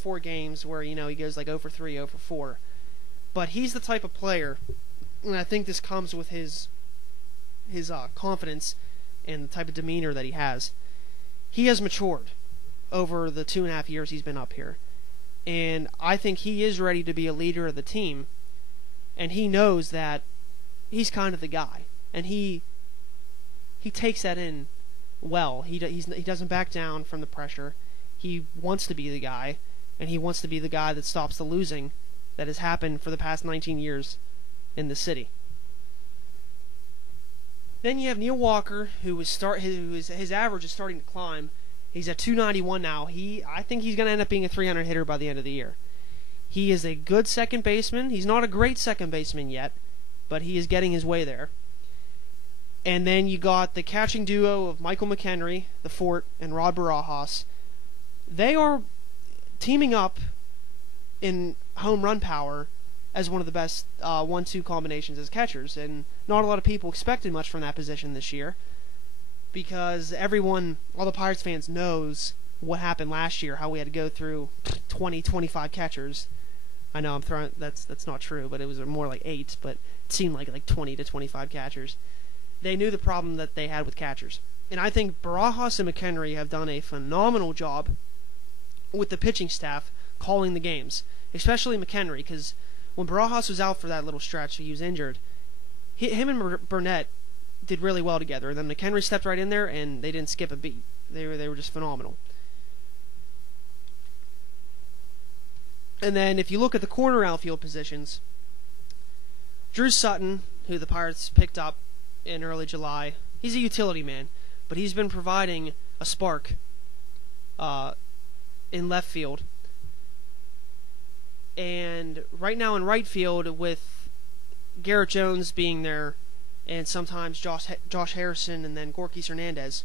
4 games where, he goes like 0 for 3, 0 for 4. But he's the type of player, and I think this comes with his confidence and the type of demeanor that he has. He has matured over the 2.5 years he's been up here. And I think he is ready to be a leader of the team. And he knows that he's kind of the guy. And he takes that in well. He doesn't back down from the pressure. He wants to be the guy. And he wants to be the guy that stops the losing that has happened for the past 19 years in the city. Then you have Neil Walker, his average is starting to climb. He's at 291 now. I think he's going to end up being a 300 hitter by the end of the year. He is a good second baseman. He's not a great second baseman yet, but he is getting his way there. And then you got the catching duo of Michael McHenry, the Fort, and Rod Barajas. They are teaming up in home run power as one of the best 1-2 combinations as catchers, and not a lot of people expected much from that position this year, because all the Pirates fans knows what happened last year, how we had to go through 20, 25 catchers. I know that's not true, but it was more like 8, but it seemed like 20 to 25 catchers. They knew the problem that they had with catchers. And I think Barajas and McHenry have done a phenomenal job with the pitching staff calling the games, especially McHenry, because when Barajas was out for that little stretch, he was injured, him and Burnett did really well together. And then McHenry stepped right in there, and they didn't skip a beat. They were just phenomenal. And then if you look at the corner outfield positions, Drew Sutton, who the Pirates picked up in early July, he's a utility man, but he's been providing a spark in left field. And right now in right field, with Garrett Jones being there, and sometimes Josh Harrison, and then Gorkys Hernandez,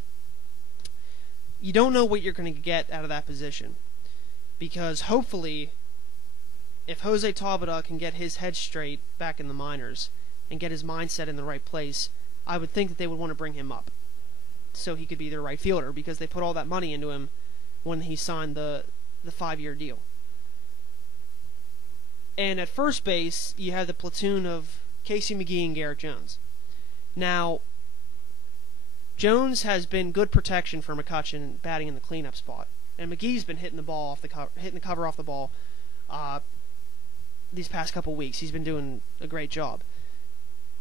you don't know what you're going to get out of that position. Because hopefully, if Jose Tabata can get his head straight back in the minors and get his mindset in the right place, I would think that they would want to bring him up so he could be their right fielder, because they put all that money into him when he signed the 5-year deal. And at first base, you have the platoon of Casey McGee and Garrett Jones. Now, Jones has been good protection for McCutchen batting in the cleanup spot, and McGee's been hitting the cover off the ball these past couple weeks. He's been doing a great job.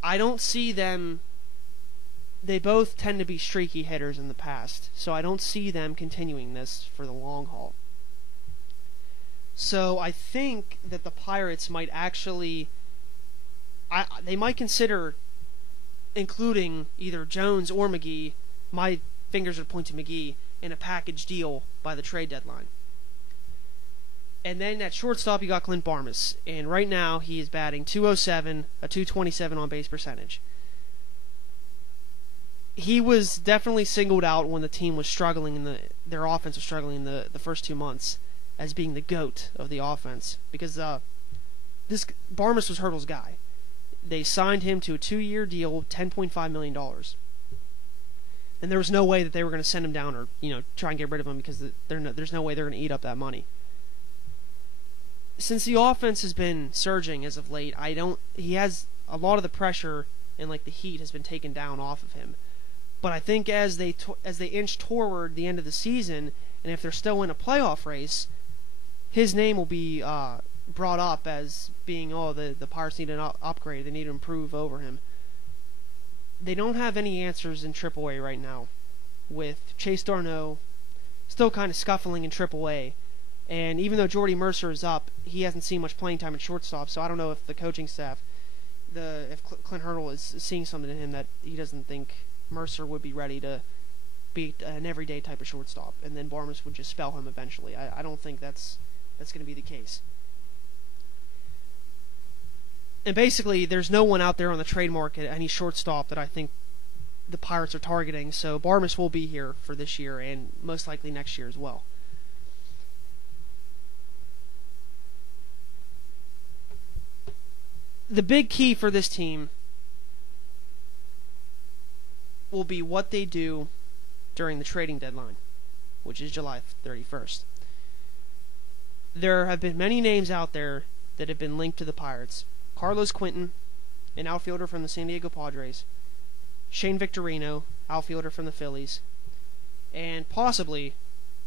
I don't see them. They both tend to be streaky hitters in the past, so I don't see them continuing this for the long haul. So I think that the Pirates might actually, they might consider including either Jones or McGee, my fingers would point to McGee, in a package deal by the trade deadline. And then at shortstop, you got Clint Barmas, and right now he is batting .207, a .227 on base percentage. He was definitely singled out when the team was struggling, their offense was struggling in the first 2 months, as being the GOAT of the offense, because this Barmas was Hurdle's guy. They signed him to a 2-year deal, $10.5 million. And there was no way that they were going to send him down or try and get rid of him, because there's no way they're going to eat up that money. Since the offense has been surging as of late, he has a lot of the pressure and the heat has been taken down off of him. But I think as they inch toward the end of the season, and if they're still in a playoff race, his name will be brought up as being, the Pirates need an upgrade. They need to improve over him. They don't have any answers in AAA right now, with Chase Darno still kind of scuffling in AAA. And even though Jordy Mercer is up, he hasn't seen much playing time at shortstop, so I don't know if the coaching staff, if Clint Hurdle is seeing something in him that he doesn't think Mercer would be ready to be an everyday type of shortstop, and then Barmas would just spell him eventually. I don't think that's going to be the case. And basically, there's no one out there on the trade market, any shortstop, that I think the Pirates are targeting, so Barmas will be here for this year and most likely next year as well. The big key for this team will be what they do during the trading deadline, which is July 31st. there have been many names out there that have been linked to the Pirates. Quentin, an outfielder from the San Diego Padres. Shane Victorino, outfielder from the Phillies. And possibly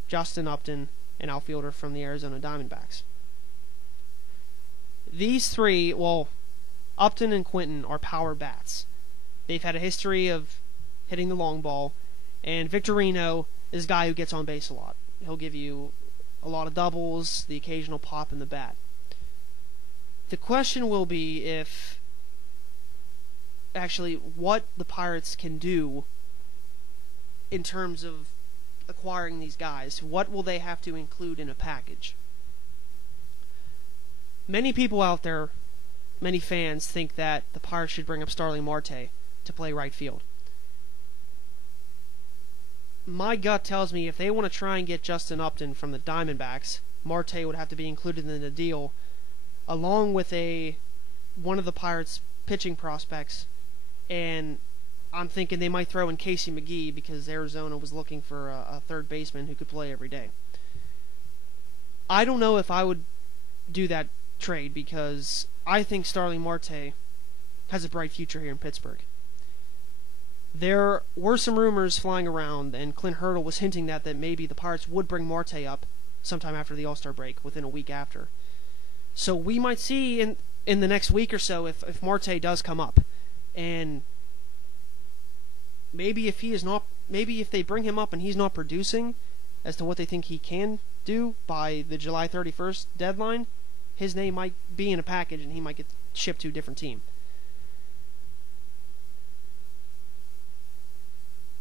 Justin Upton, an outfielder from the Arizona Diamondbacks. These three, well, Upton and Quentin are power bats. They've had a history of hitting the long ball, and Victorino is a guy who gets on base a lot. He'll give you a lot of doubles, the occasional pop in the bat. The question will be if, actually, what the Pirates can do in terms of acquiring these guys. What will they have to include in a package? Many people out there, many fans, think that the Pirates should bring up Starling Marte to play right field. My gut tells me if they want to try and get Justin Upton from the Diamondbacks, Marte would have to be included in the deal, along with one of the Pirates' pitching prospects, and I'm thinking they might throw in Casey McGee because Arizona was looking for a third baseman who could play every day. I don't know if I would do that trade because I think Starling Marte has a bright future here in Pittsburgh. There were some rumors flying around, and Clint Hurdle was hinting that maybe the Pirates would bring Marte up sometime after the All-Star break, within a week after. So we might see in the next week or so if Marte does come up, and maybe if they bring him up and he's not producing as to what they think he can do by the July 31st deadline, his name might be in a package and he might get shipped to a different team.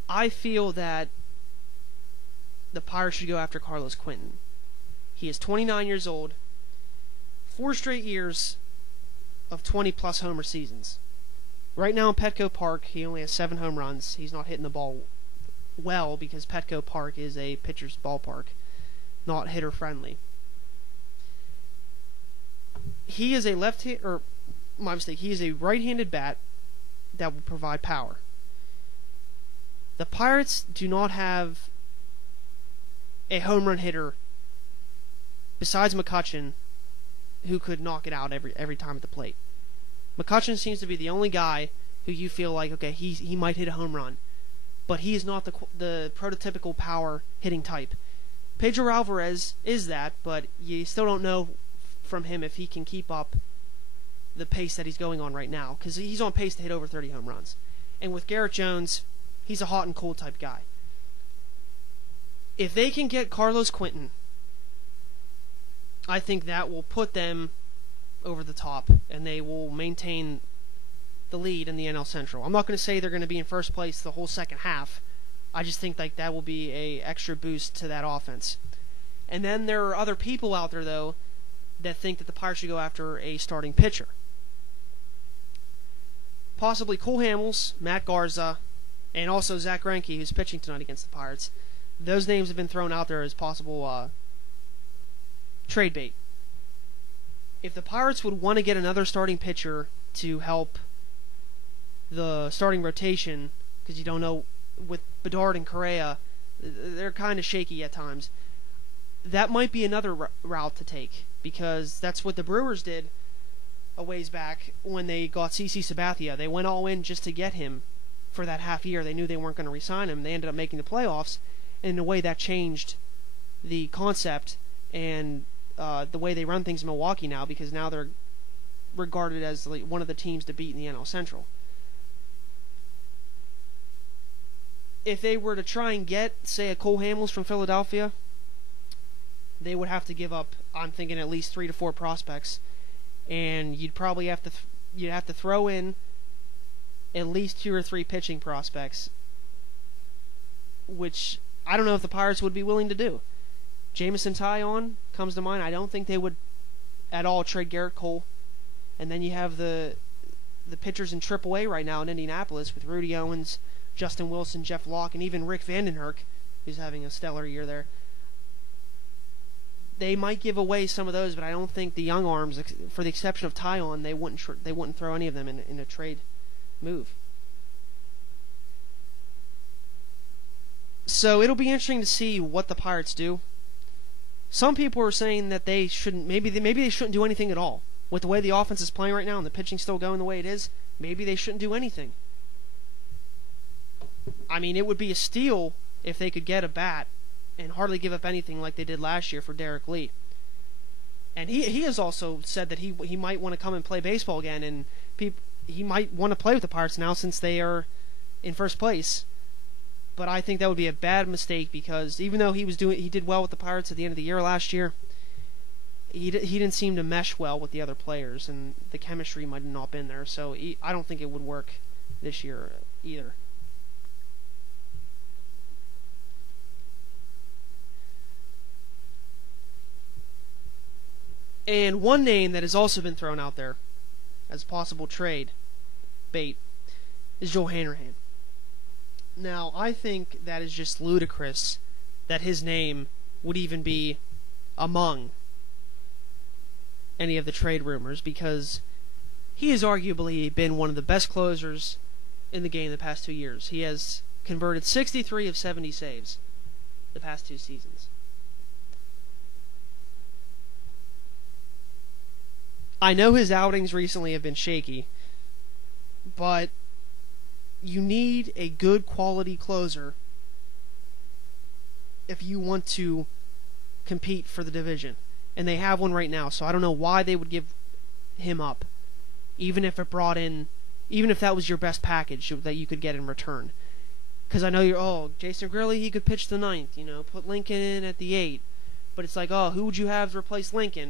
I feel that the Pirates should go after Quentin. He is 29 years old, 4 straight years of 20-plus homer seasons. Right now in Petco Park, he only has 7 home runs. He's not hitting the ball well because Petco Park is a pitcher's ballpark, not hitter-friendly. He is a he is a right-handed bat that will provide power. The Pirates do not have a home run hitter besides McCutchen who could knock it out every time at the plate. McCutchen seems to be the only guy who you feel like, okay, he might hit a home run, but he is not the prototypical power hitting type. Pedro Alvarez is that, but you still don't know from him if he can keep up the pace that he's going on right now, because he's on pace to hit over 30 home runs. And with Garrett Jones, he's a hot and cold type guy. If they can get Quentin, I think that will put them over the top, and they will maintain the lead in the NL Central. I'm not going to say they're going to be in first place the whole second half. I just think like that will be a extra boost to that offense. And then there are other people out there, though, that think that the Pirates should go after a starting pitcher. Possibly Cole Hamels, Matt Garza, and also Zach Greinke, who's pitching tonight against the Pirates. Those names have been thrown out there as possible trade bait. If the Pirates would want to get another starting pitcher to help the starting rotation, because you don't know, with Bedard and Correa, they're kind of shaky at times, that might be another route to take, because that's what the Brewers did a ways back when they got CC Sabathia. They went all in just to get him for that half year. They knew they weren't going to re-sign him. They ended up making the playoffs, and in a way that changed the concept and the way they run things in Milwaukee now, because now they're regarded as like one of the teams to beat in the NL Central. If they were to try and get, say, a Cole Hamels from Philadelphia, they would have to give up, I'm thinking, at least 3 to 4 prospects, and you'd probably have to throw in at least 2 or 3 pitching prospects, which I don't know if the Pirates would be willing to do. Jamison Taillon comes to mind. I don't think they would at all trade Garrett Cole. And then you have the pitchers in AAA right now in Indianapolis with Rudy Owens, Justin Wilson, Jeff Locke, and even Rick Vandenherk, who's having a stellar year there. They might give away some of those, but I don't think the young arms, for the exception of Taillon, they wouldn't throw any of them in a trade move. So it'll be interesting to see what the Pirates do. Some people are saying that they shouldn't. Maybe they shouldn't do anything at all. With the way the offense is playing right now and the pitching still going the way it is, maybe they shouldn't do anything. I mean, it would be a steal if they could get a bat and hardly give up anything like they did last year for Derek Lee. And he has also said that he might want to come and play baseball again, and he might want to play with the Pirates now since they are in first place. But I think that would be a bad mistake because even though he did well with the Pirates at the end of the year last year, he didn't seem to mesh well with the other players, and the chemistry might have not been there. So I don't think it would work this year either. And one name that has also been thrown out there as possible trade bait is Joe Hanrahan. Now, I think that is just ludicrous that his name would even be among any of the trade rumors because he has arguably been one of the best closers in the game the past 2 years. He has converted 63 of 70 saves the past 2 seasons. I know his outings recently have been shaky, but you need a good quality closer if you want to compete for the division. And they have one right now, so I don't know why they would give him up, even if that was your best package that you could get in return. Because I know Jason Gurley, he could pitch the ninth, put Lincoln in at the 8. But it's like, who would you have to replace Lincoln?